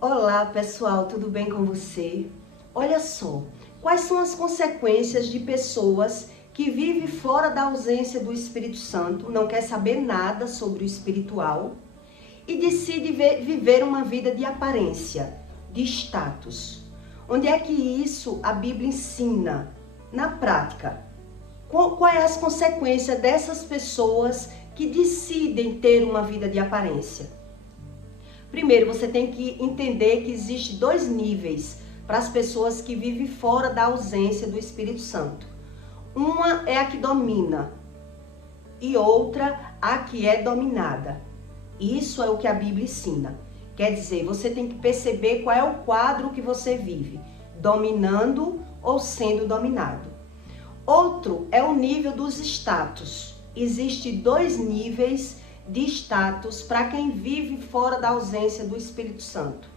Olá pessoal, tudo bem com você? Olha só, quais são as consequências de pessoas que vivem fora da ausência do Espírito Santo, não quer saber nada sobre o espiritual e decide viver uma vida de aparência, de status? Onde é que isso a Bíblia ensina na prática? Quais é as consequências dessas pessoas que decidem ter uma vida de aparência? Primeiro, você tem que entender que existe dois níveis para as pessoas que vivem fora da ausência do Espírito Santo. Uma é a que domina e outra a que é dominada. Isso é o que a Bíblia ensina. Quer dizer, você tem que perceber qual é o quadro que você vive, dominando ou sendo dominado. Outro é o nível dos status. Existem dois níveis de status para quem vive fora da ausência do Espírito Santo.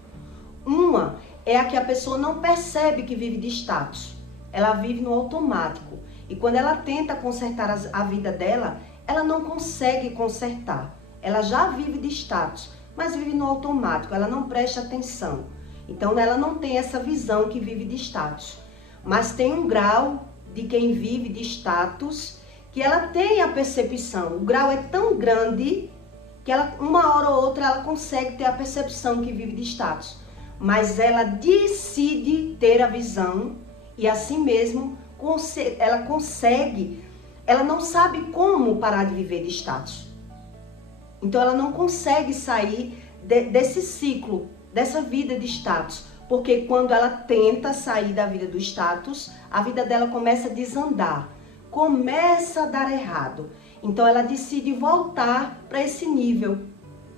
Uma é a que a pessoa não percebe que vive de status. Ela vive no automático. E quando ela tenta consertar a vida dela, ela não consegue consertar. Ela já vive de status, mas vive no automático. Ela não presta atenção. Então ela não tem essa visão que vive de status. Mas tem um grau de quem vive de status que ela tem a percepção. O grau é tão grande que ela, uma hora ou outra ela consegue ter a percepção que vive de status. Mas ela decide ter a visão e assim mesmo ela consegue, ela não sabe como parar de viver de status. Então ela não consegue sair desse ciclo, dessa vida de status. Porque quando ela tenta sair da vida do status, a vida dela começa a desandar. Começa a dar errado. Então ela decide voltar para esse nível.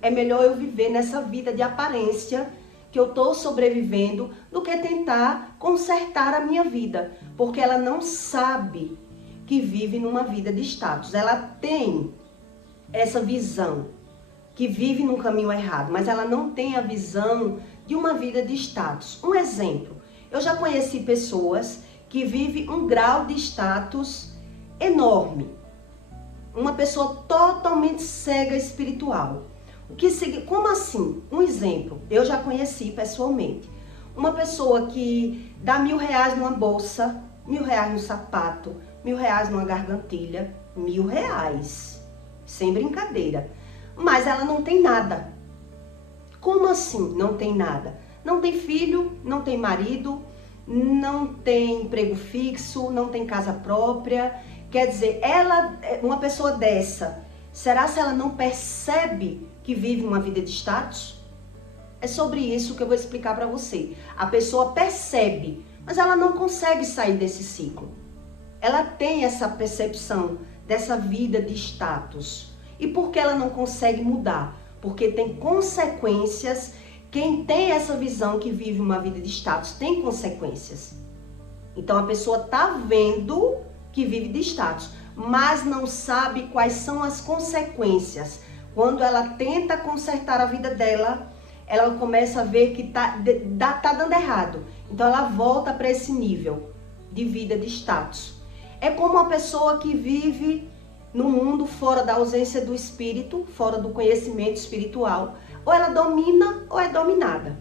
É melhor eu viver nessa vida de aparência que eu estou sobrevivendo do que tentar consertar a minha vida. Porque ela não sabe que vive numa vida de status. Ela tem essa visão que vive num caminho errado, mas ela não tem a visão de uma vida de status. Um exemplo, eu já conheci pessoas que vivem um grau de status enorme. Uma pessoa totalmente cega espiritual. Como assim? Um exemplo, eu já conheci pessoalmente. Uma pessoa que dá R$1.000 numa bolsa, R$1.000 no sapato, R$1.000 numa gargantilha, R$1.000. Sem brincadeira. Mas ela não tem nada. Como assim não tem nada? Não tem filho, não tem marido, não tem emprego fixo, não tem casa própria. Quer dizer, uma pessoa dessa, será se ela não percebe que vive uma vida de status? É sobre isso que eu vou explicar para você. A pessoa percebe, mas ela não consegue sair desse ciclo. Ela tem essa percepção dessa vida de status. E por que ela não consegue mudar? Porque tem consequências. Quem tem essa visão que vive uma vida de status tem consequências. Então a pessoa está vendo que vive de status, mas não sabe quais são as consequências. Quando ela tenta consertar a vida dela, ela começa a ver que tá dando errado. Então ela volta para esse nível de vida de status. É como uma pessoa que vive no mundo fora da ausência do espírito, fora do conhecimento espiritual. Ou ela domina ou é dominada.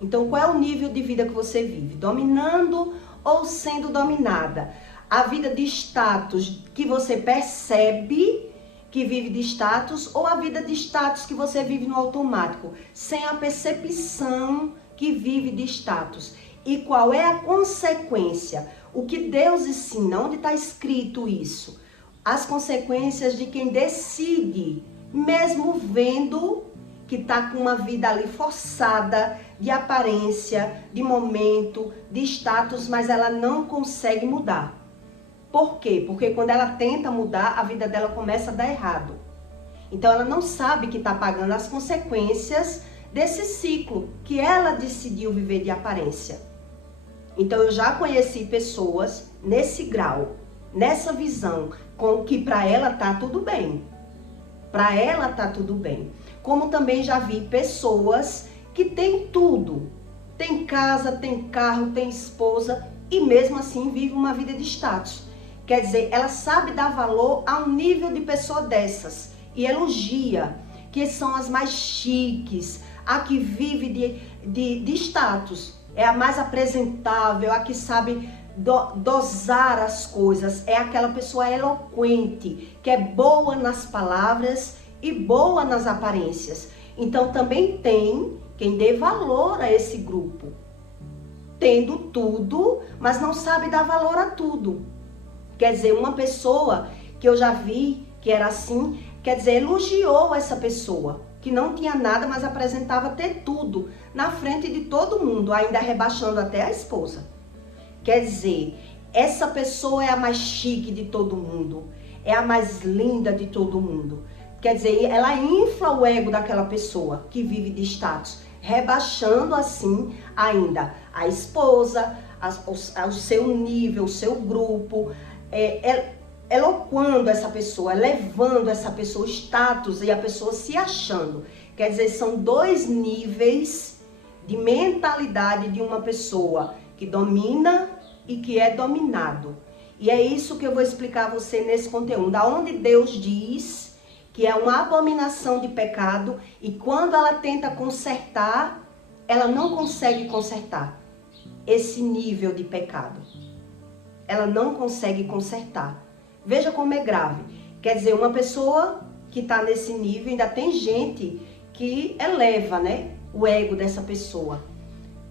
Então qual é o nível de vida que você vive? Dominando ou sendo dominada? A vida de status que você percebe que vive de status, ou a vida de status que você vive no automático, sem a percepção que vive de status? E qual é a consequência? O que Deus ensina? Onde está escrito isso? As consequências de quem decide, mesmo vendo que está com uma vida ali forçada, de aparência, de momento, de status, mas ela não consegue mudar. Por quê? Porque quando ela tenta mudar, a vida dela começa a dar errado. Então ela não sabe que está pagando as consequências desse ciclo que ela decidiu viver de aparência. Então eu já conheci pessoas nesse grau, nessa visão, com que para ela tá tudo bem. Para ela tá tudo bem. Como também já vi pessoas que têm tudo. Tem casa, tem carro, tem esposa e mesmo assim vive uma vida de status. Quer dizer, ela sabe dar valor a um nível de pessoa dessas e elogia, que são as mais chiques, a que vive de status. É a mais apresentável, a que sabe dosar as coisas. É aquela pessoa eloquente, que é boa nas palavras e boa nas aparências. Então também tem quem dê valor a esse grupo. Tendo tudo, mas não sabe dar valor a tudo. Quer dizer, uma pessoa que eu já vi que era assim, quer dizer, elogiou essa pessoa, que não tinha nada, mas apresentava ter tudo, na frente de todo mundo, ainda rebaixando até a esposa. Quer dizer, essa pessoa é a mais chique de todo mundo, é a mais linda de todo mundo. Quer dizer, ela infla o ego daquela pessoa que vive de status, rebaixando assim ainda a esposa, o seu nível, o seu grupo, eloquando essa pessoa, elevando essa pessoa, o status e a pessoa se achando. Quer dizer, são dois níveis de mentalidade de uma pessoa que domina e que é dominado. E é isso que eu vou explicar a você nesse conteúdo, aonde Deus diz que é uma abominação de pecado e quando ela tenta consertar, ela não consegue consertar esse nível de pecado. Ela não consegue consertar. Veja como é grave. Quer dizer, uma pessoa que está nesse nível, ainda tem gente que eleva, né, o ego dessa pessoa.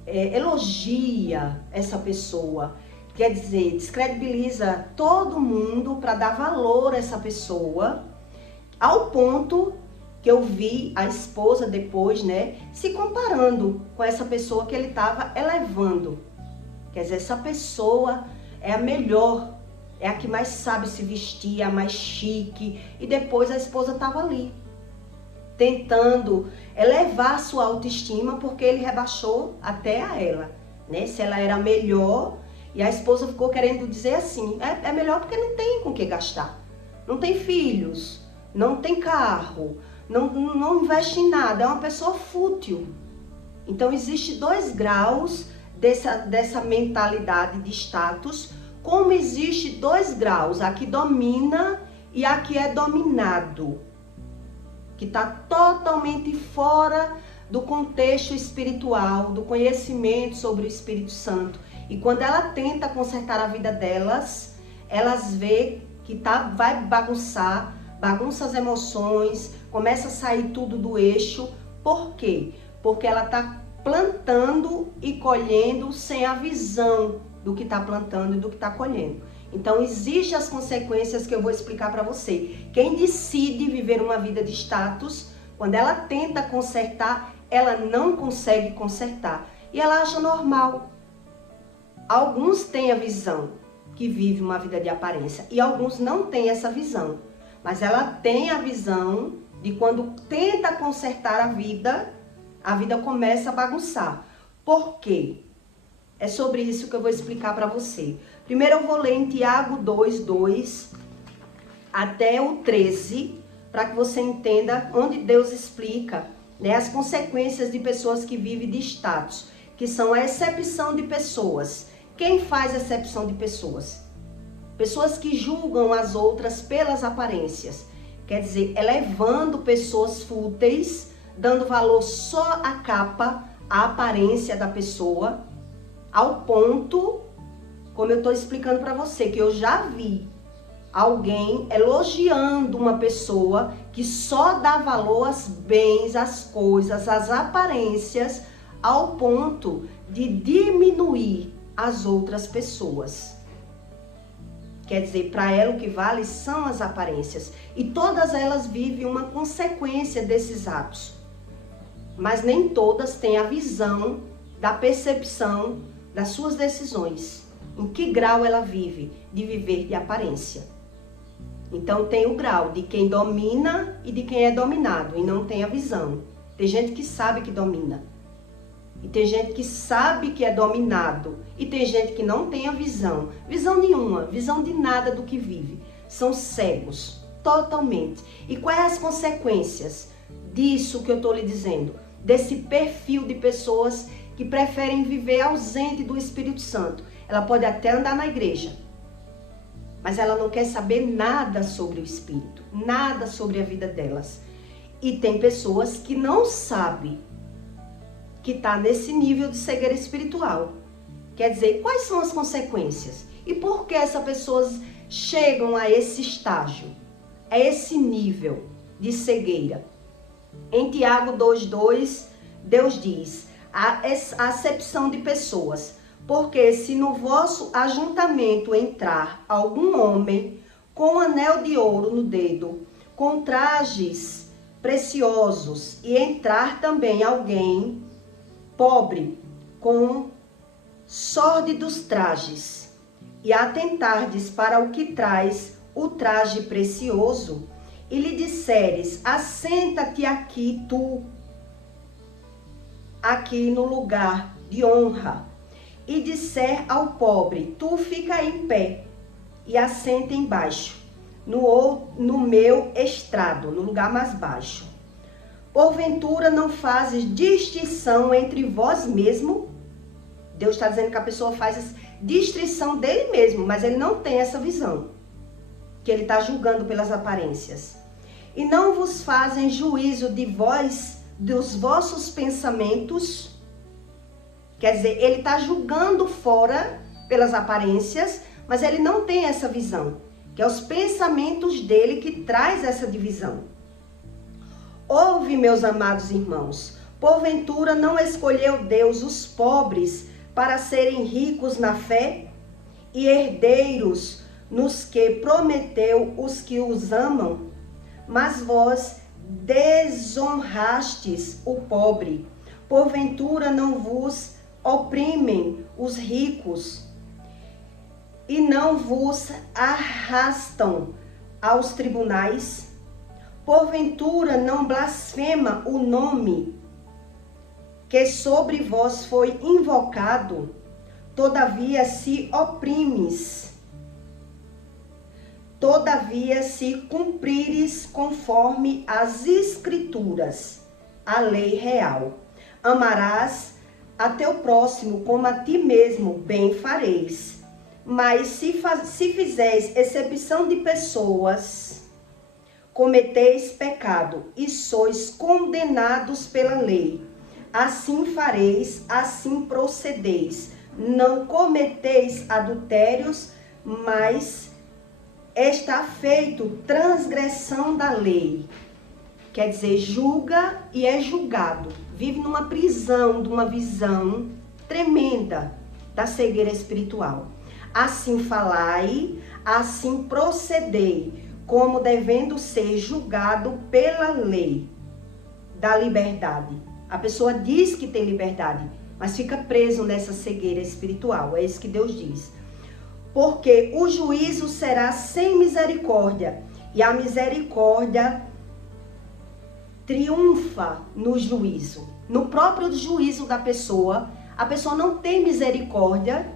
Elogia essa pessoa. Quer dizer, descredibiliza todo mundo para dar valor a essa pessoa. Ao ponto que eu vi a esposa depois, né, se comparando com essa pessoa que ele estava elevando. Quer dizer, essa pessoa é a melhor, é a que mais sabe se vestir, a mais chique. E depois a esposa estava ali, tentando elevar sua autoestima, porque ele rebaixou até a ela, né? Se ela era melhor, e a esposa ficou querendo dizer assim, é melhor porque não tem com que gastar. Não tem filhos, não tem carro, não investe em nada, é uma pessoa fútil. Então existe 2 graus dessa mentalidade de status, como existe 2 graus, a que domina e a que é dominado, que está totalmente fora do contexto espiritual, do conhecimento sobre o Espírito Santo. E quando ela tenta consertar a vida delas, elas vê que vai bagunça as emoções, começa a sair tudo do eixo. Por quê? Porque ela está plantando e colhendo sem a visão do que está plantando e do que está colhendo. Então, existem as consequências que eu vou explicar para você. Quem decide viver uma vida de status, quando ela tenta consertar, ela não consegue consertar. E ela acha normal. Alguns têm a visão que vive uma vida de aparência e alguns não têm essa visão. Mas ela tem a visão de quando tenta consertar a vida começa a bagunçar. Por quê? É sobre isso que eu vou explicar para você. Primeiro eu vou ler em Tiago 2:2 até o 13, para que você entenda onde Deus explica, né, as consequências de pessoas que vivem de status, que são a excepção de pessoas. Quem faz excepção de pessoas? Pessoas que julgam as outras pelas aparências. Quer dizer, elevando pessoas fúteis, dando valor só à capa, à aparência da pessoa, ao ponto, como eu estou explicando para você, que eu já vi alguém elogiando uma pessoa que só dá valor aos bens, às coisas, às aparências, ao ponto de diminuir as outras pessoas. Quer dizer, para ela o que vale são as aparências. E todas elas vivem uma consequência desses atos. Mas nem todas têm a visão da percepção das suas decisões. Em que grau ela vive de viver de aparência. Então tem o grau de quem domina e de quem é dominado e não tem a visão. Tem gente que sabe que domina. E tem gente que sabe que é dominado. E tem gente que não tem a visão. Visão nenhuma, visão de nada do que vive. São cegos, totalmente. E quais as consequências disso que eu estou lhe dizendo? Desse perfil de pessoas que preferem viver ausente do Espírito Santo. Ela pode até andar na igreja, mas ela não quer saber nada sobre o Espírito, nada sobre a vida delas. E tem pessoas que não sabem que está nesse nível de cegueira espiritual. Quer dizer, quais são as consequências? E por que essas pessoas chegam a esse estágio, a esse nível de cegueira? Em Tiago 2,2, Deus diz, a acepção de pessoas, porque se no vosso ajuntamento entrar algum homem com anel de ouro no dedo, com trajes preciosos, e entrar também alguém pobre com sórdidos trajes, e atentardes para o que traz o traje precioso, e lhe disseres, assenta-te aqui tu, aqui no lugar de honra, e disser ao pobre, tu fica aí em pé, e assenta embaixo, no meu estrado, no lugar mais baixo. Porventura não fazes distinção entre vós mesmo? Deus está dizendo que a pessoa faz distinção dele mesmo, mas ele não tem essa visão, que ele está julgando pelas aparências. E não vos fazem juízo de vós, dos vossos pensamentos? Quer dizer, ele está julgando fora pelas aparências, mas ele não tem essa visão, que é os pensamentos dele que traz essa divisão. Ouve, meus amados irmãos, porventura não escolheu Deus os pobres para serem ricos na fé e herdeiros nos que prometeu os que os amam? Mas vós desonrastes o pobre. Porventura não vos oprimem os ricos e não vos arrastam aos tribunais? Porventura não blasfema o nome que sobre vós foi invocado? Todavia se oprimes, todavia se cumprires conforme as escrituras, a lei real. Amarás a teu próximo como a ti mesmo, bem fareis. Mas se fizeres exceção de pessoas, cometeis pecado e sois condenados pela lei. Assim fareis, assim procedeis. Não cometeis adultérios, mas está feito transgressão da lei. Quer dizer, julga e é julgado. Vive numa prisão de uma visão tremenda da cegueira espiritual. Assim falai, assim procedei, como devendo ser julgado pela lei da liberdade. A pessoa diz que tem liberdade, mas fica preso nessa cegueira espiritual. É isso que Deus diz. Porque o juízo será sem misericórdia, e a misericórdia triunfa no juízo. No próprio juízo da pessoa, a pessoa não tem misericórdia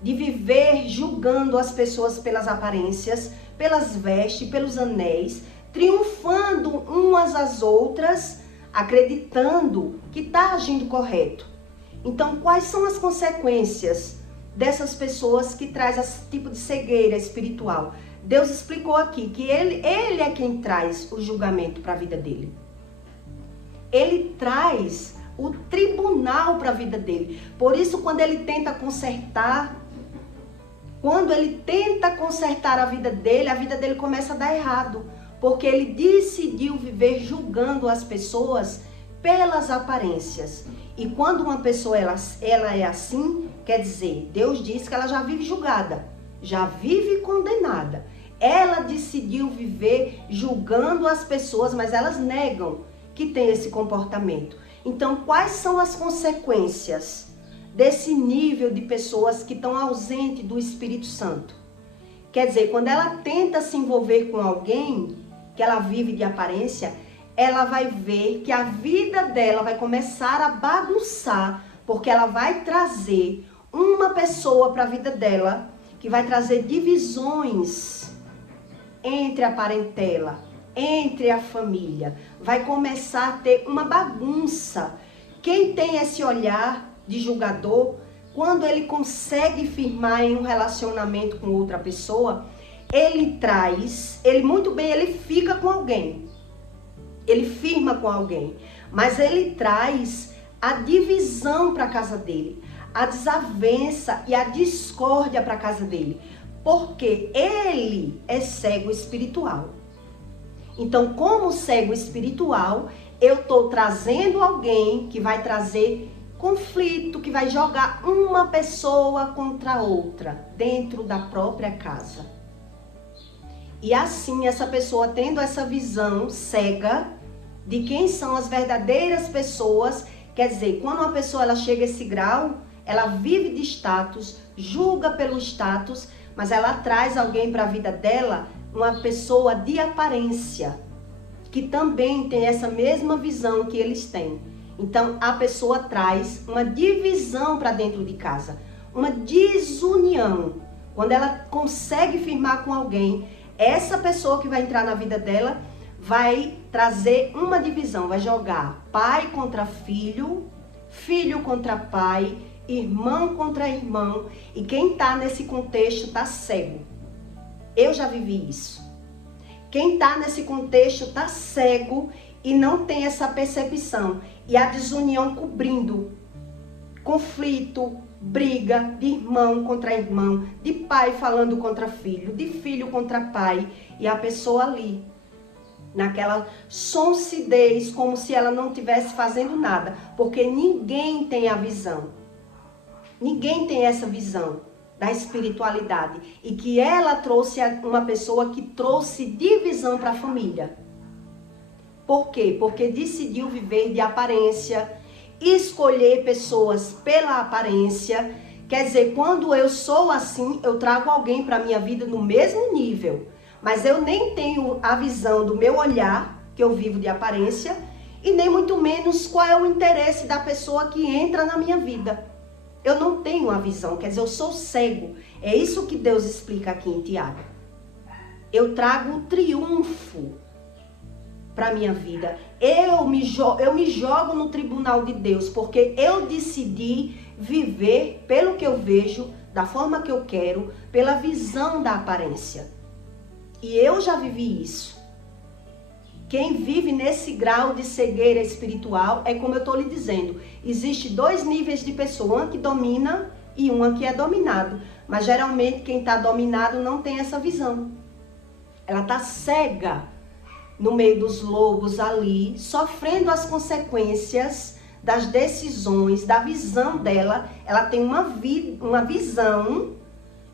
de viver julgando as pessoas pelas aparências, pelas vestes, pelos anéis, triunfando umas às outras, acreditando que está agindo correto. Então, quais são as consequências dessas pessoas que traz esse tipo de cegueira espiritual? Deus explicou aqui que ele é quem traz o julgamento para a vida dele. Ele traz o tribunal para a vida dele. Por isso, quando ele tenta consertar a vida dele começa a dar errado. Porque ele decidiu viver julgando as pessoas pelas aparências. E quando uma pessoa ela é assim, quer dizer, Deus diz que ela já vive julgada, já vive condenada. Ela decidiu viver julgando as pessoas, mas elas negam que tem esse comportamento. Então, quais são as consequências desse nível de pessoas que estão ausentes do Espírito Santo? Quer dizer, quando ela tenta se envolver com alguém que ela vive de aparência, ela vai ver que a vida dela vai começar a bagunçar, porque ela vai trazer uma pessoa para a vida dela que vai trazer divisões entre a parentela, entre a família. Vai começar a ter uma bagunça. Quem tem esse olhar de julgador, quando ele consegue firmar em um relacionamento com outra pessoa, ele fica com alguém, ele firma com alguém, mas ele traz a divisão para a casa dele, a desavença e a discórdia para a casa dele, porque ele é cego espiritual. Então, como cego espiritual, eu estou trazendo alguém que vai trazer conflito, que vai jogar uma pessoa contra outra dentro da própria casa. E assim, essa pessoa tendo essa visão cega de quem são as verdadeiras pessoas, quer dizer, quando uma pessoa ela chega a esse grau, ela vive de status, julga pelo status, mas ela traz alguém para a vida dela, uma pessoa de aparência, que também tem essa mesma visão que eles têm. Então, a pessoa traz uma divisão para dentro de casa, uma desunião. Quando ela consegue firmar com alguém, essa pessoa que vai entrar na vida dela vai trazer uma divisão, vai jogar pai contra filho, filho contra pai, irmão contra irmão, e quem está nesse contexto está cego. Eu já vivi isso. Quem está nesse contexto está cego e não tem essa percepção. E a desunião cobrindo conflito, briga de irmão contra irmão, de pai falando contra filho, de filho contra pai. E a pessoa ali, naquela sonsidez, como se ela não estivesse fazendo nada. Porque ninguém tem a visão. Ninguém tem essa visão da espiritualidade. E que ela trouxe uma pessoa que trouxe divisão para a família. Por quê? Porque decidiu viver de aparência, escolher pessoas pela aparência. Quer dizer, quando eu sou assim, eu trago alguém para a minha vida no mesmo nível. Mas eu nem tenho a visão do meu olhar, que eu vivo de aparência, e nem muito menos qual é o interesse da pessoa que entra na minha vida. Eu não tenho a visão, quer dizer, eu sou cego. É isso que Deus explica aqui em Tiago. Eu trago o triunfo para minha vida. Eu me jogo no tribunal de Deus, porque eu decidi viver pelo que eu vejo, da forma que eu quero, pela visão da aparência. E eu já vivi isso. Quem vive nesse grau de cegueira espiritual, é como eu estou lhe dizendo, existe 2 níveis de pessoa, uma que domina e uma que é dominado. Mas geralmente quem está dominado não tem essa visão. Ela está cega no meio dos lobos ali, sofrendo as consequências das decisões, da visão dela. Ela tem uma visão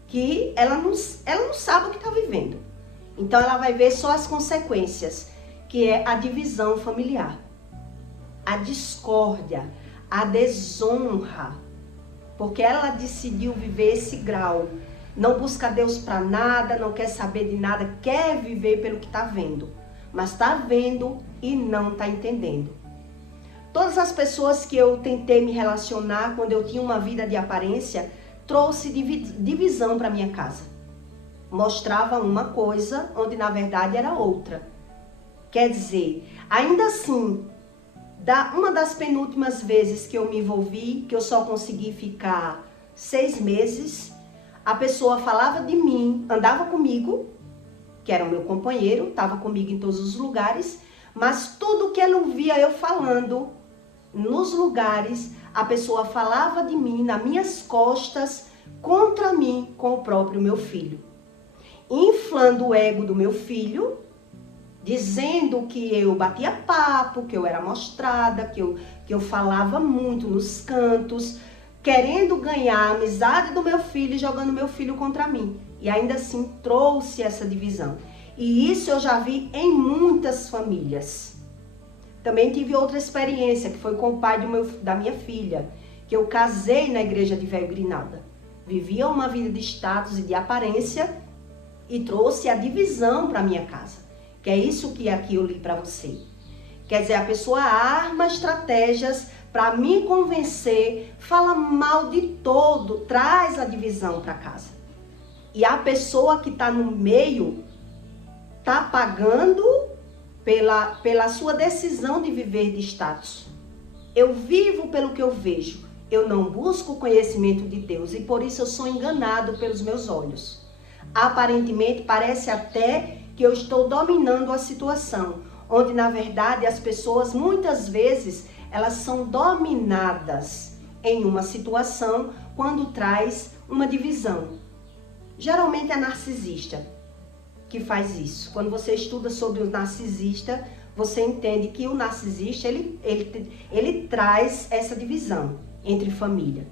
que ela não sabe o que está vivendo. Então ela vai ver só as consequências, que é a divisão familiar, a discórdia, a desonra, porque ela decidiu viver esse grau, não busca Deus para nada, não quer saber de nada, quer viver pelo que está vendo, mas está vendo e não está entendendo. Todas as pessoas que eu tentei me relacionar quando eu tinha uma vida de aparência, trouxe divisão para minha casa. Mostrava uma coisa, onde na verdade era outra. Quer dizer, ainda assim, uma das penúltimas vezes que eu me envolvi, que eu só consegui ficar 6 meses, a pessoa falava de mim, andava comigo, que era o meu companheiro, estava comigo em todos os lugares, mas tudo que ela ouvia eu falando nos lugares, a pessoa falava de mim, nas minhas costas, contra mim, com o próprio meu filho. Inflando o ego do meu filho, dizendo que eu batia papo, que eu era mostrada, que eu falava muito nos cantos, querendo ganhar a amizade do meu filho e jogando meu filho contra mim. E ainda assim trouxe essa divisão. E isso eu já vi em muitas famílias. Também tive outra experiência, que foi com o pai da minha filha, que eu casei na igreja de Velho Grinalda. Vivia uma vida de status e de aparência e trouxe a divisão para minha casa. Que é isso que aqui eu li para você. Quer dizer, a pessoa arma estratégias para me convencer, fala mal de todo, traz a divisão para casa. E a pessoa que está no meio está pagando pela sua decisão de viver de status. Eu vivo pelo que eu vejo. Eu não busco o conhecimento de Deus e por isso eu sou enganado pelos meus olhos. Aparentemente parece até que eu estou dominando a situação, onde na verdade as pessoas muitas vezes elas são dominadas em uma situação quando traz uma divisão. Geralmente é narcisista que faz isso. Quando você estuda sobre o narcisista, você entende que o narcisista, ele traz essa divisão entre família.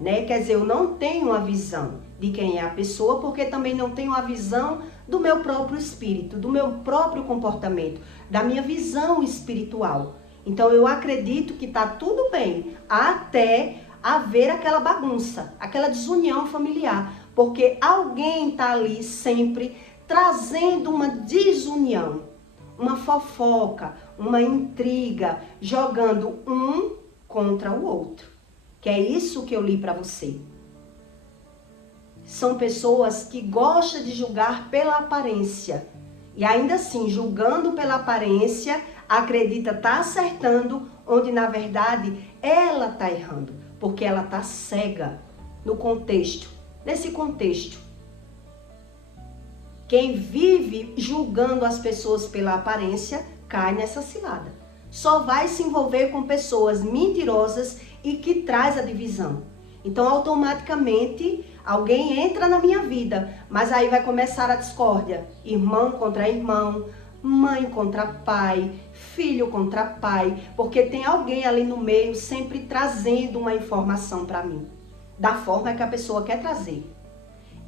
Né? Quer dizer, eu não tenho a visão de quem é a pessoa, porque também não tenho a visão do meu próprio espírito, do meu próprio comportamento, da minha visão espiritual. Então eu acredito que está tudo bem até haver aquela bagunça, aquela desunião familiar, porque alguém está ali sempre trazendo uma desunião, uma fofoca, uma intriga, jogando um contra o outro. Que é isso que eu li para você. São pessoas que gostam de julgar pela aparência. E ainda assim, julgando pela aparência, acredita estar acertando, onde na verdade ela está errando. Porque ela está cega no contexto, nesse contexto. Quem vive julgando as pessoas pela aparência, cai nessa cilada. Só vai se envolver com pessoas mentirosas e que traz a divisão. Então, automaticamente, alguém entra na minha vida, mas aí vai começar a discórdia. Irmão contra irmão, mãe contra pai, filho contra pai, porque tem alguém ali no meio sempre trazendo uma informação para mim, da forma que a pessoa quer trazer.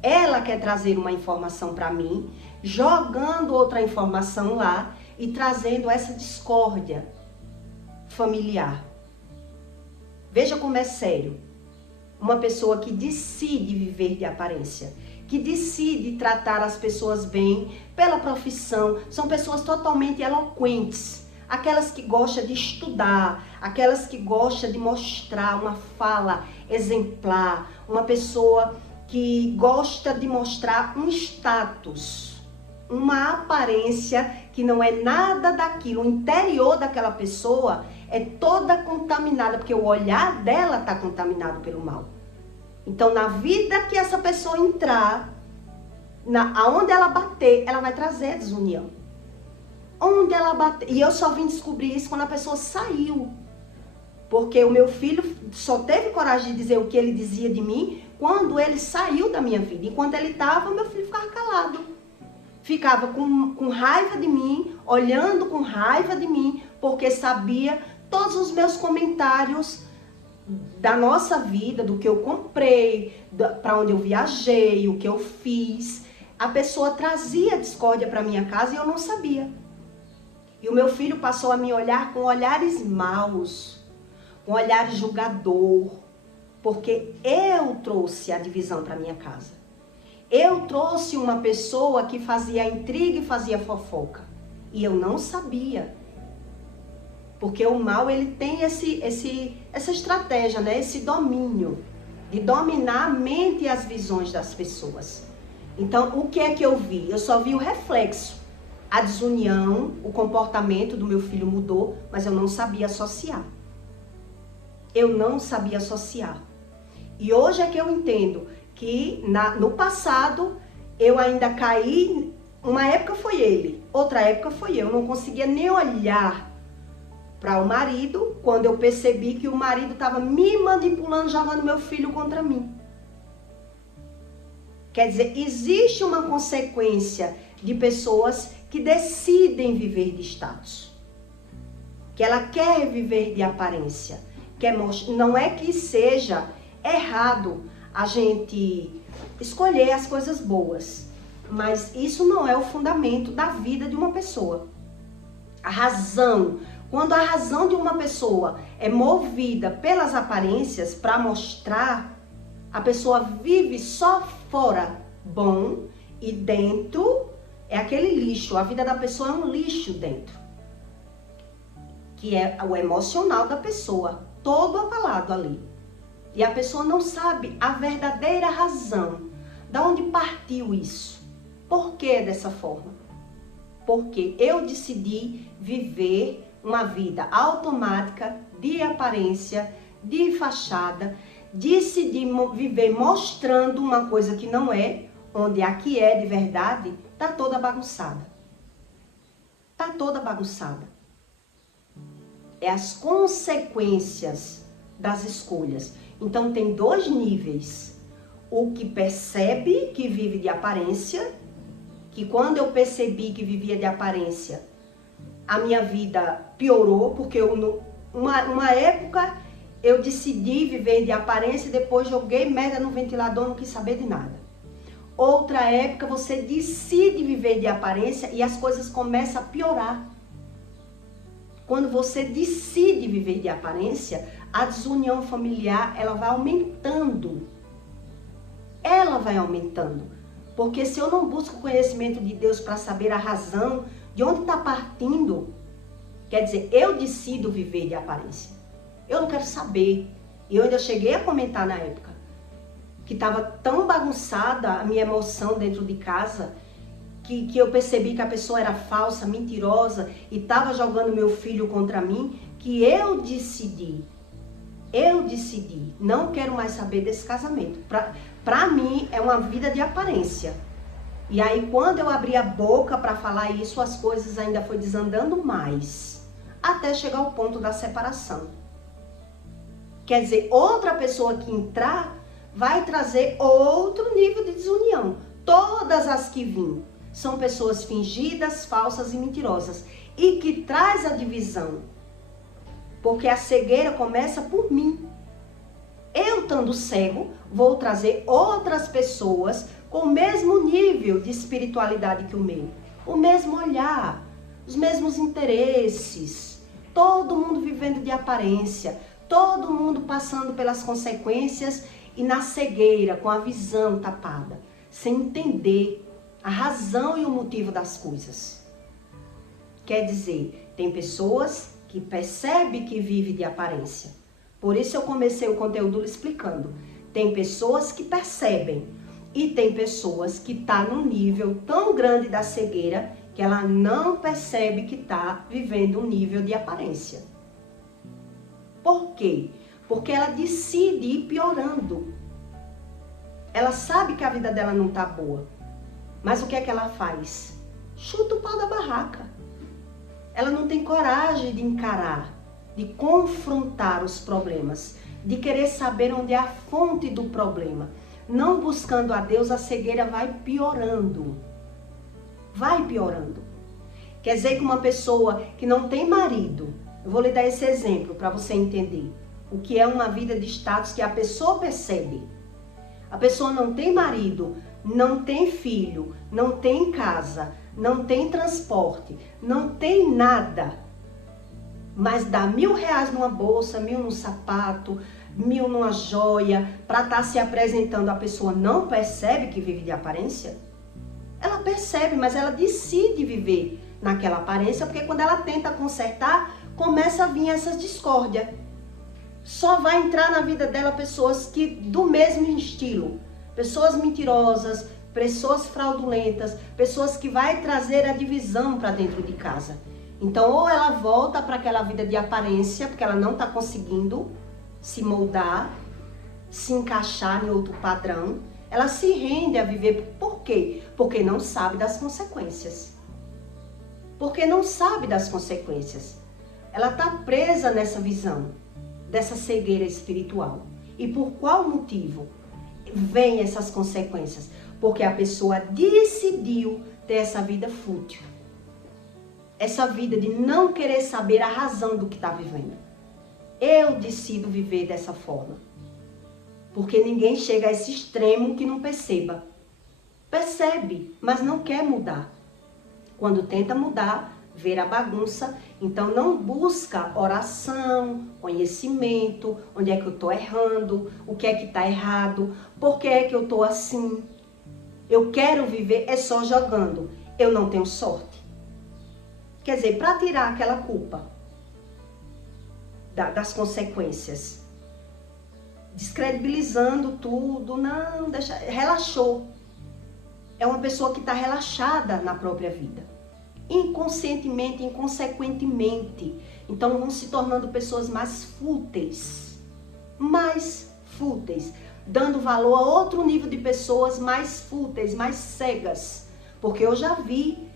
Ela quer trazer uma informação para mim, jogando outra informação lá e trazendo essa discórdia familiar. Veja como é sério. Uma pessoa que decide viver de aparência, que decide tratar as pessoas bem pela profissão, são pessoas totalmente eloquentes, aquelas que gostam de estudar, aquelas que gostam de mostrar uma fala exemplar, uma pessoa que gosta de mostrar um status, uma aparência que não é nada daquilo. O interior daquela pessoa é toda contaminada, porque o olhar dela está contaminado pelo mal. Então, na vida que essa pessoa entrar, aonde ela bater, ela vai trazer a desunião. Onde ela bater. E eu só vim descobrir isso quando a pessoa saiu. Porque o meu filho só teve coragem de dizer o que ele dizia de mim quando ele saiu da minha vida. Enquanto ele estava, meu filho ficava calado. Ficava com raiva de mim, olhando com raiva de mim, porque sabia todos os meus comentários da nossa vida, do que eu comprei, para onde eu viajei, o que eu fiz. A pessoa trazia discórdia para minha casa e eu não sabia. E o meu filho passou a me olhar com olhares maus, com olhares julgador, porque eu trouxe a divisão para minha casa. Eu trouxe uma pessoa que fazia intriga e fazia fofoca. E eu não sabia. Porque o mal, ele tem essa estratégia, né? Esse domínio de dominar a mente e as visões das pessoas. Então, o que é que eu vi? Eu só vi o reflexo. A desunião, o comportamento do meu filho mudou, mas eu não sabia associar. Eu não sabia associar. E hoje é que eu entendo que no passado eu ainda caí, uma época foi ele, outra época foi eu. Eu não conseguia nem olhar para o marido quando eu percebi que o marido estava me manipulando, jogando meu filho contra mim. Quer dizer, existe uma consequência de pessoas que decidem viver de status. Que ela quer viver de aparência. Não é que seja errado a gente escolher as coisas boas, mas isso não é o fundamento da vida de uma pessoa. A razão, quando a razão de uma pessoa é movida pelas aparências para mostrar, a pessoa vive só fora bom e dentro é aquele lixo. A vida da pessoa é um lixo dentro, que é o emocional da pessoa, todo abalado ali. E a pessoa não sabe a verdadeira razão, de onde partiu isso. Por que dessa forma? Porque eu decidi viver uma vida automática, de aparência, de fachada, decidi viver mostrando uma coisa que não é, onde a que é de verdade, tá toda bagunçada. Tá toda bagunçada. é as consequências das escolhas. Então tem dois níveis. O que percebe que vive de aparência, que quando eu percebi que vivia de aparência, a minha vida piorou, porque uma época eu decidi viver de aparência e depois joguei merda no ventilador, não quis saber de nada. Outra época você decide viver de aparência e as coisas começam a piorar. Quando você decide viver de aparência, a desunião familiar, ela vai aumentando. Ela vai aumentando. Porque se eu não busco o conhecimento de Deus para saber a razão de onde está partindo, quer dizer, eu decido viver de aparência. Eu não quero saber. E eu ainda cheguei a comentar na época que estava tão bagunçada a minha emoção dentro de casa que eu percebi que a pessoa era falsa, mentirosa e estava jogando meu filho contra mim, que eu decidi, não quero mais saber desse casamento. Para mim é uma vida de aparência. E aí quando eu abri a boca para falar isso, as coisas ainda foi desandando mais, até chegar ao ponto da separação. Quer dizer, outra pessoa que entrar vai trazer outro nível de desunião. Todas as que vêm são pessoas fingidas, falsas e mentirosas. E que traz a divisão. Porque a cegueira começa por mim. Eu, estando cego, vou trazer outras pessoas com o mesmo nível de espiritualidade que o meu. O mesmo olhar, os mesmos interesses. Todo mundo vivendo de aparência. Todo mundo passando pelas consequências e na cegueira, com a visão tapada, sem entender a razão e o motivo das coisas. Quer dizer, tem pessoas que percebem que vivem de aparência. Por isso eu comecei o conteúdo explicando. Tem pessoas que percebem e tem pessoas que estão num nível tão grande da cegueira que ela não percebe que está vivendo um nível de aparência. Por quê? Porque ela decide ir piorando. Ela sabe que a vida dela não está boa. Mas o que é que ela faz? Chuta o pau da barraca. Ela não tem coragem de encarar, de confrontar os problemas, de querer saber onde é a fonte do problema. Não buscando a Deus, a cegueira vai piorando. Vai piorando. Quer dizer que uma pessoa que não tem marido, eu vou lhe dar esse exemplo para você entender o que é uma vida de status que a pessoa percebe. A pessoa não tem marido, não tem filho, não tem casa, não tem transporte, não tem nada. Mas dá R$1.000 numa bolsa, 1.000 num sapato, 1.000 numa joia, para estar se apresentando. A pessoa não percebe que vive de aparência? Ela percebe, mas ela decide viver naquela aparência, porque quando ela tenta consertar, começa a vir essas discórdias. Só vai entrar na vida dela pessoas que do mesmo estilo, pessoas mentirosas, pessoas fraudulentas, pessoas que vai trazer a divisão para dentro de casa. Então, ou ela volta para aquela vida de aparência, porque ela não está conseguindo se moldar, se encaixar em outro padrão, ela se rende a viver. Por quê? Porque não sabe das consequências. Porque não sabe das consequências. Ela está presa nessa visão, dessa cegueira espiritual. E por qual motivo vem essas consequências? Porque a pessoa decidiu ter essa vida fútil. Essa vida de não querer saber a razão do que está vivendo. Eu decido viver dessa forma. Porque ninguém chega a esse extremo que não perceba. Percebe, mas não quer mudar. Quando tenta mudar, ver a bagunça, então não busca oração, conhecimento, onde é que eu estou errando, o que é que está errado, por que é que eu estou assim. Eu quero viver é só jogando, eu não tenho sorte. Quer dizer, para tirar aquela culpa das consequências, descredibilizando tudo, não, deixa, relaxou. É uma pessoa que está relaxada na própria vida. Inconscientemente, inconsequentemente. Então vão se tornando pessoas mais fúteis. Mais fúteis. Dando valor a outro nível de pessoas mais fúteis, mais cegas. Porque eu já vi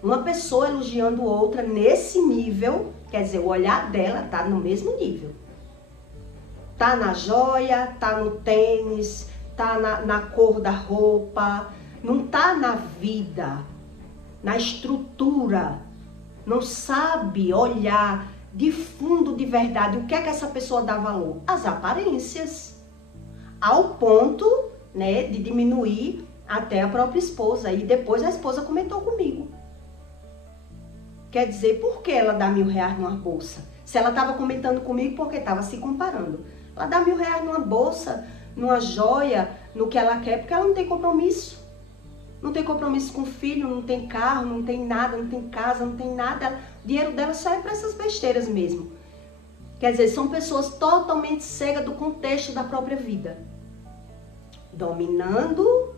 uma pessoa elogiando outra nesse nível, Quer dizer, o olhar dela tá no mesmo nível. Tá na joia, tá no tênis, tá na cor da roupa, não tá na vida, na estrutura. Não sabe olhar de fundo, de verdade, o que é que essa pessoa dá valor? As aparências. Ao ponto, né, de diminuir até a própria esposa. E depois a esposa comentou comigo. Quer dizer, por que ela dá R$1.000 numa bolsa? Se ela estava comentando comigo porque estava se comparando. Ela dá R$1.000 numa bolsa, numa joia, no que ela quer, porque ela não tem compromisso. Não tem compromisso com o filho, não tem carro, não tem nada, não tem casa, não tem nada. O dinheiro dela só é para essas besteiras mesmo. Quer dizer, são pessoas totalmente cegas do contexto da própria vida. Dominando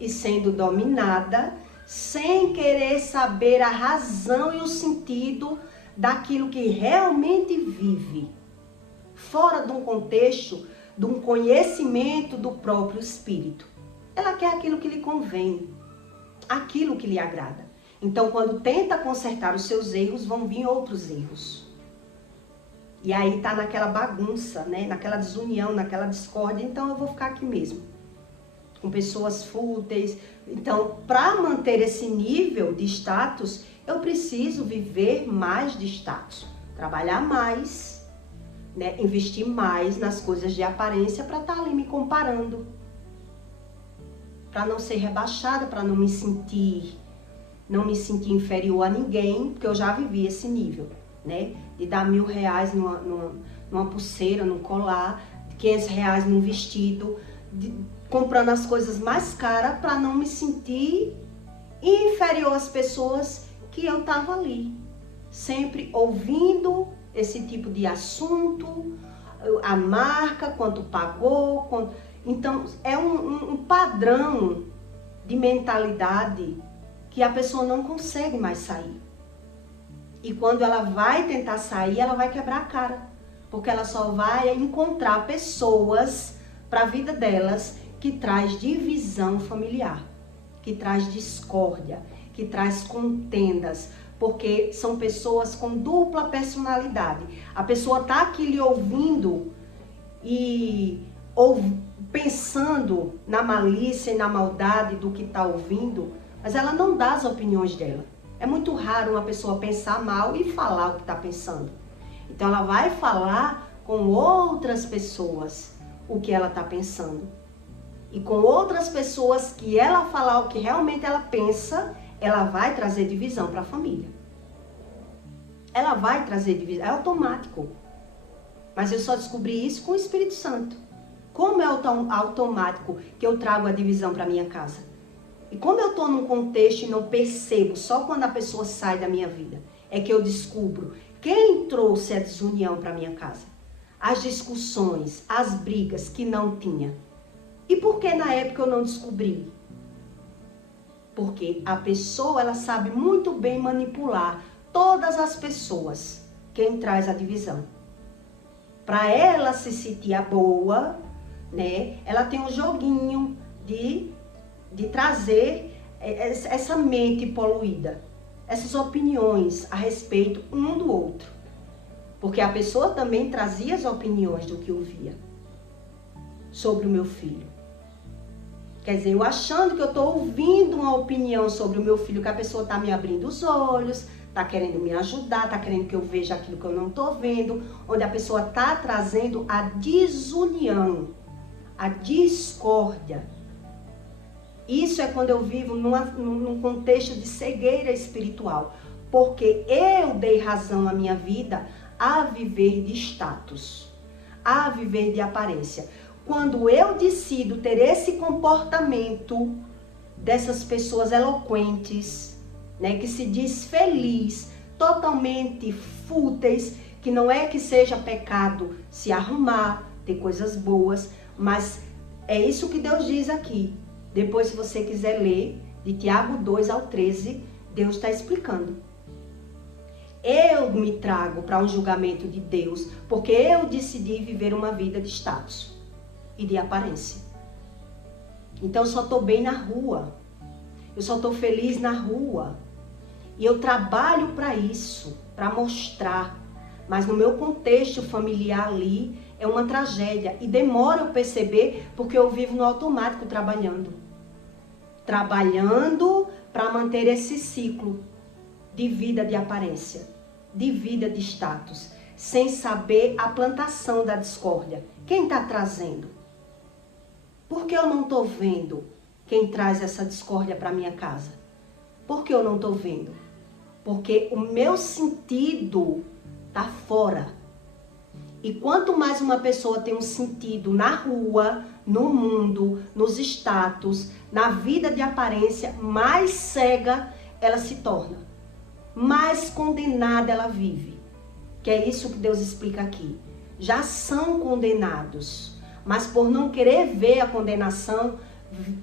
e sendo dominada, sem querer saber a razão e o sentido daquilo que realmente vive. Fora de um contexto, de um conhecimento do próprio espírito. Ela quer aquilo que lhe convém, aquilo que lhe agrada. Então, quando tenta consertar os seus erros, vão vir outros erros. E aí tá naquela bagunça, né? Naquela desunião, naquela discórdia. Então, eu vou ficar aqui mesmo, com pessoas fúteis. Então, para manter esse nível de status, eu preciso viver mais de status, trabalhar mais, né? Investir mais nas coisas de aparência para estar ali me comparando. Para não ser rebaixada, para não me sentir inferior a ninguém, porque eu já vivi esse nível, né? De dar R$1.000 numa pulseira, num colar, R$500 num vestido, comprando as coisas mais caras para não me sentir inferior às pessoas que eu tava ali. Sempre ouvindo esse tipo de assunto, a marca, quanto pagou, quanto... Então, é um padrão de mentalidade que a pessoa não consegue mais sair. E quando ela vai tentar sair, ela vai quebrar a cara. Porque ela só vai encontrar pessoas para a vida delas que traz divisão familiar, que traz discórdia, que traz contendas. Porque são pessoas com dupla personalidade. A pessoa tá aqui lhe ouvindo ou pensando na malícia e na maldade do que está ouvindo, mas ela não dá as opiniões dela. É muito raro uma pessoa pensar mal e falar o que está pensando. Então ela vai falar com outras pessoas o que ela está pensando. E com outras pessoas que ela falar o que realmente ela pensa, ela vai trazer divisão para a família. Ela vai trazer divisão, é automático. Mas eu só descobri isso com o Espírito Santo. Como é automático que eu trago a divisão para minha casa? E como eu estou num contexto e não percebo, só quando a pessoa sai da minha vida, é que eu descubro quem trouxe a desunião para minha casa. As discussões, as brigas que não tinha. E por que na época eu não descobri? Porque a pessoa, ela sabe muito bem manipular todas as pessoas, quem traz a divisão. Para ela se sentir a boa, né? Ela tem um joguinho de trazer essa mente poluída, essas opiniões a respeito um do outro. Porque a pessoa também trazia as opiniões do que ouvia sobre o meu filho. Quer dizer, eu achando que eu estou ouvindo uma opinião sobre o meu filho, que a pessoa está me abrindo os olhos, está querendo me ajudar, está querendo que eu veja aquilo que eu não estou vendo, onde a pessoa está trazendo a desunião, a discórdia. Isso é quando eu vivo num contexto de cegueira espiritual, porque eu dei razão à minha vida a viver de status, a viver de aparência. Quando eu decido ter esse comportamento dessas pessoas eloquentes, né, que se diz feliz, totalmente fúteis, que não é que seja pecado se arrumar, ter coisas boas, mas é isso que Deus diz aqui. Depois, se você quiser ler, de Tiago 2 ao 13, Deus está explicando. Eu me trago para um julgamento de Deus, porque eu decidi viver uma vida de status e de aparência. Então, eu só estou bem na rua. Eu só estou feliz na rua. E eu trabalho para isso. para mostrar. Mas no meu contexto familiar ali é uma tragédia. E demora eu perceber porque eu vivo no automático trabalhando. Trabalhando para manter esse ciclo de vida de aparência, de vida de status, sem saber a plantação da discórdia. Quem está trazendo? Por que eu não estou vendo quem traz essa discórdia para minha casa? Por que eu não estou vendo? Porque o meu sentido está fora. E quanto mais uma pessoa tem um sentido na rua, no mundo, nos status, na vida de aparência, mais cega ela se torna. Mais condenada ela vive. Que é isso que Deus explica aqui. Já são condenados, mas por não querer ver a condenação,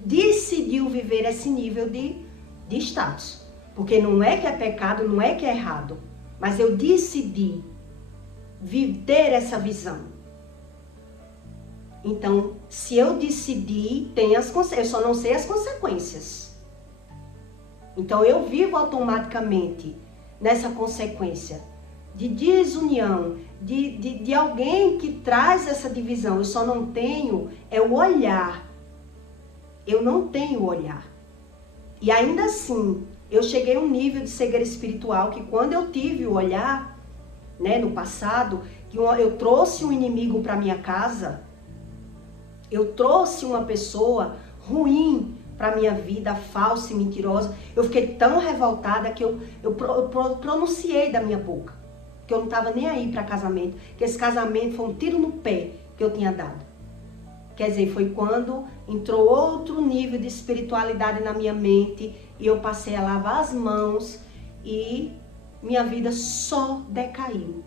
decidiu viver esse nível de status. Porque não é que é pecado, não é que é errado, mas eu decidi ter essa visão. Então, se eu decidi, tem as consequências, eu só não sei as consequências. Então, eu vivo automaticamente nessa consequência de desunião, de alguém que traz essa divisão. Eu só não tenho o olhar. Eu não tenho o olhar. E ainda assim, eu cheguei a um nível de cegueira espiritual que quando eu tive o olhar, né, no passado, que eu trouxe um inimigo para minha casa, eu trouxe uma pessoa ruim para minha vida, falsa e mentirosa. Eu fiquei tão revoltada que eu pronunciei da minha boca que eu não estava nem aí para casamento, que esse casamento foi um tiro no pé que eu tinha dado. Quer dizer, foi quando entrou outro nível de espiritualidade na minha mente e eu passei a lavar as mãos e minha vida só decaiu.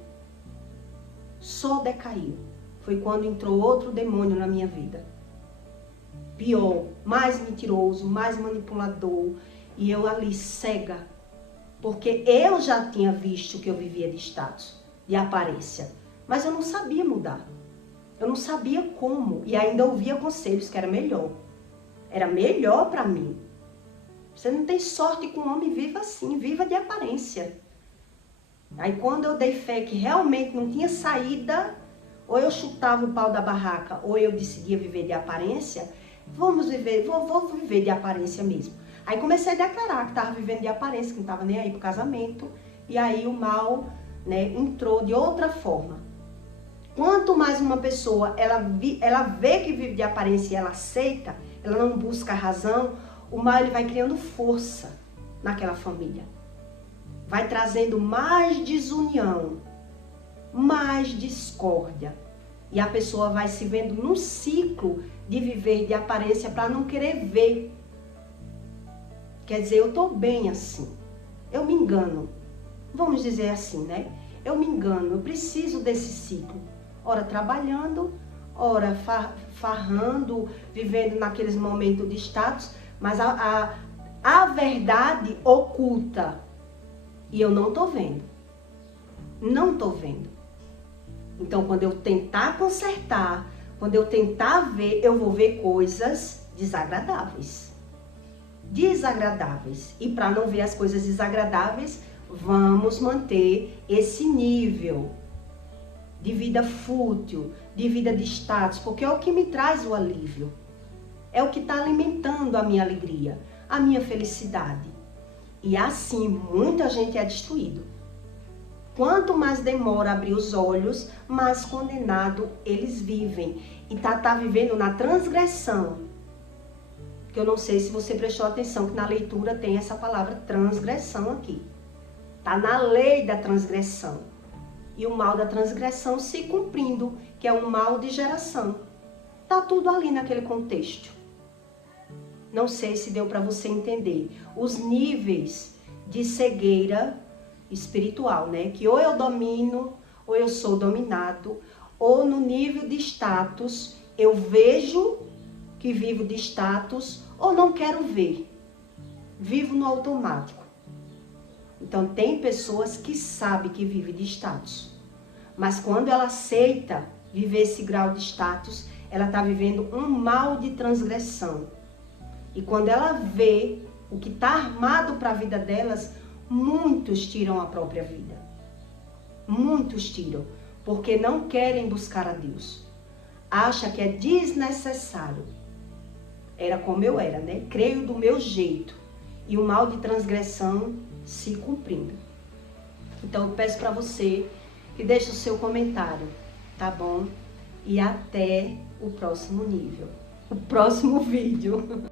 Só decaiu. Foi quando entrou outro demônio na minha vida. Pior, mais mentiroso, mais manipulador. E eu ali cega. Porque eu já tinha visto que eu vivia de status, de aparência. Mas eu não sabia mudar. Eu não sabia como. E ainda ouvia conselhos que era melhor. Era melhor para mim. Você não tem sorte com um homem, viva assim, viva de aparência. Aí quando eu dei fé que realmente não tinha saída, ou eu chutava o pau da barraca, ou eu decidia viver de aparência, vamos viver, vou viver de aparência mesmo. Aí comecei a declarar que estava vivendo de aparência, que não estava nem aí pro casamento, e aí o mal, né, entrou de outra forma. Quanto mais uma pessoa, ela vê que vive de aparência e ela aceita, ela não busca a razão, o mal ele vai criando força naquela família. Vai trazendo mais desunião, mais discórdia. E a pessoa vai se vendo num ciclo de viver de aparência para não querer ver. Quer dizer, eu estou bem assim. Eu me engano. Vamos dizer assim, né? Eu me engano, eu preciso desse ciclo. Ora trabalhando, ora farrando, vivendo naqueles momentos de status, mas a verdade oculta. E eu não estou vendo. Não estou vendo. Então, quando eu tentar consertar, quando eu tentar ver, eu vou ver coisas desagradáveis. Desagradáveis. E para não ver as coisas desagradáveis, vamos manter esse nível de vida fútil, de vida de status, porque é o que me traz o alívio. É o que está alimentando a minha alegria, a minha felicidade. E assim, muita gente é destruído. Quanto mais demora a abrir os olhos, mais condenado eles vivem. E tá vivendo na transgressão. Que eu não sei se você prestou atenção, que na leitura tem essa palavra transgressão aqui. Tá na lei da transgressão. E o mal da transgressão se cumprindo, que é um mal de geração. Tá tudo ali naquele contexto. Não sei se deu para você entender. Os níveis de cegueira espiritual, né? Que ou eu domino, ou eu sou dominado, ou no nível de status, eu vejo que vivo de status, ou não quero ver. Vivo no automático. Então, tem pessoas que sabem que vive de status. Mas quando ela aceita viver esse grau de status, ela está vivendo um mal de transgressão. E quando ela vê o que está armado para a vida delas, muitos tiram a própria vida. Muitos tiram, porque não querem buscar a Deus. Acha que é desnecessário. Era como eu era, né? Creio do meu jeito. E o mal de transgressão se cumprindo. Então eu peço para você que deixe o seu comentário, tá bom? E até o próximo nível. O próximo vídeo.